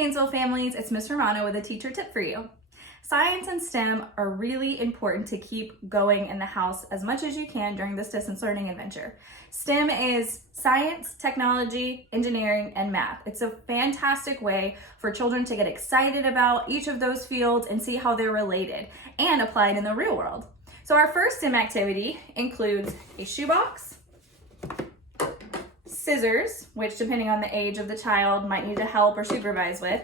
Gainesville families, it's Miss Romano with a teacher tip for you. Science and STEM are really important to keep going in the house as much as you can during this distance learning adventure. STEM is science, technology, engineering, and math. It's a fantastic way for children to get excited about each of those fields and see how they're related and applied in the real world. So our first STEM activity includes a shoebox, scissors, which depending on the age of the child might need to help or supervise with,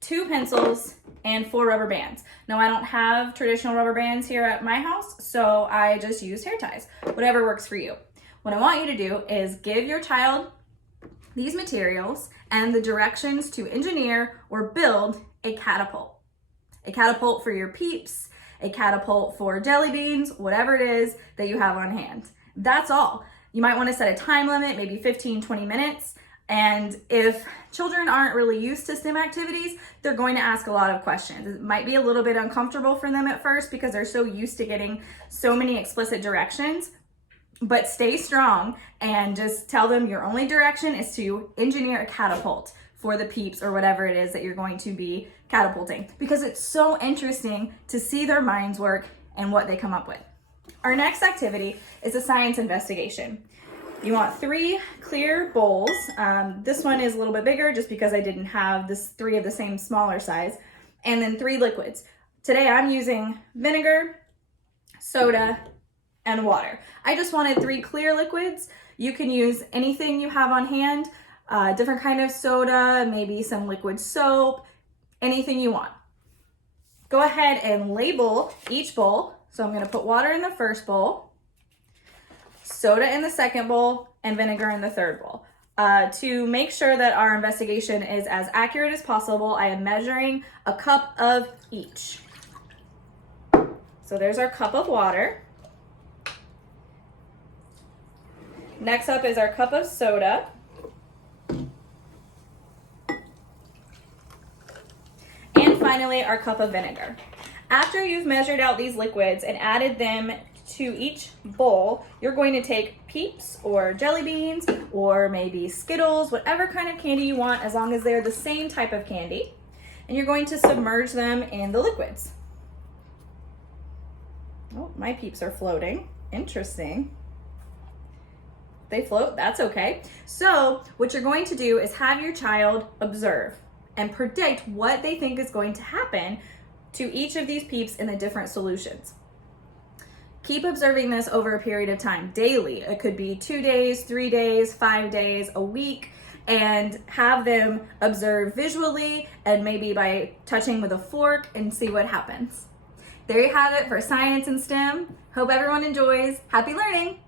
2 pencils, and 4 rubber bands. Now I don't have traditional rubber bands here at my house, so I just use hair ties, whatever works for you. What I want you to do is give your child these materials and the directions to engineer or build a catapult. A catapult for your peeps, a catapult for jelly beans, whatever it is that you have on hand. That's all. You might want to set a time limit, maybe 15, 20 minutes. And if children aren't really used to STEM activities, they're going to ask a lot of questions. It might be a little bit uncomfortable for them at first because they're so used to getting so many explicit directions, but stay strong and just tell them your only direction is to engineer a catapult for the peeps or whatever it is that you're going to be catapulting, because it's so interesting to see their minds work and what they come up with. Our next activity is a science investigation. You want 3 clear bowls. This one is a little bit bigger just because I didn't have 3 of the same smaller size. And then 3 liquids. Today I'm using vinegar, soda, and water. I just wanted 3 clear liquids. You can use anything you have on hand, different kind of soda, maybe some liquid soap, anything you want. Go ahead and label each bowl. So I'm gonna put water in the first bowl, soda in the second bowl, and vinegar in the third bowl. To make sure that our investigation is as accurate as possible, I am measuring a cup of each. So there's our cup of water. Next up is our cup of soda. And finally, our cup of vinegar. After you've measured out these liquids and added them to each bowl, you're going to take Peeps or jelly beans or maybe Skittles, whatever kind of candy you want, as long as they're the same type of candy, and you're going to submerge them in the liquids. Oh, my Peeps are floating. Interesting. They float, that's okay. So what you're going to do is have your child observe and predict what they think is going to happen to each of these Peeps in the different solutions. Keep observing this over a period of time, daily. It could be 2 days, 3 days, 5 days, a week, and have them observe visually and maybe by touching with a fork and see what happens. There you have it for science and STEM. Hope everyone enjoys. Happy learning!